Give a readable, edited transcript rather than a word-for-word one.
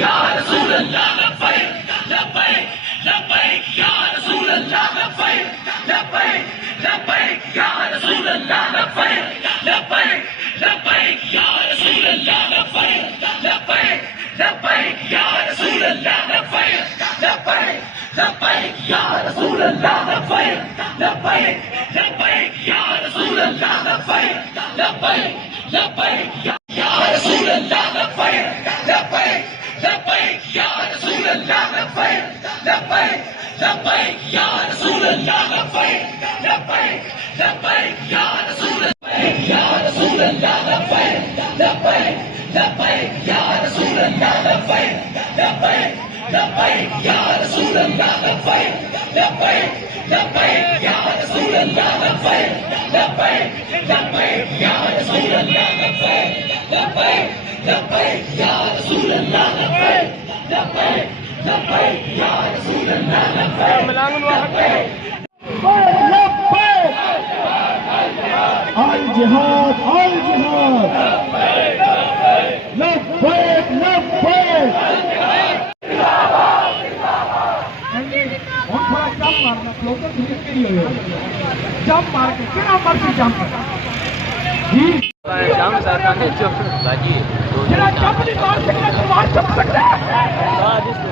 या रसूल अल्लाह लब्बैक लब्बैक लब्बैक या रसूल अल्लाह लब्बैक लब्बैक लब्बैक या रसूल अल्लाह लब्बैक लब्बैक लब्बैक या रसूल अल्लाह लब्बैक लब्बैक लब्बैक या रसूल अल्लाह लब्बैक लब्बैक लब्बैक या रसूल अल्लाह लब्बैक लब्बैक लब्बैक या रसूल अल्लाह लब्बैक लब्बैक लब्बैक या रसूल अल्लाह लब्बैक लब्बैक लब्बैक या रसूल अल्लाह लब्बैक लब्बैक लब्बैक या रसूल अल्लाह लब्बैक लब्बैक लब्बैक या रसूल अल्लाह लब्बैक लब्बैक लब्बैक या रसूल अल्लाह लब्बैक लब्बैक लब्बैक या रसूल अल्लाह लब्बैक लब्बैक लब्बैक या रसूल अल्लाह लब्बैक लब्बैक लब्बैक या रसूल अल्लाह लब्बैक लब्बैक लब्बैक या रसूल अल्लाह लब्बैक लब्बैक लब्बैक या रसूल अल्लाह लब्बैक al jihad labbaik labbaik और थोड़ा जंप मारना स्लोगन धीरे के लिए जंप मार के कितना मर्जी जंप जी जंप सरकार ने जो बाजी जंप नहीं मार सकते तो मार सकते हैं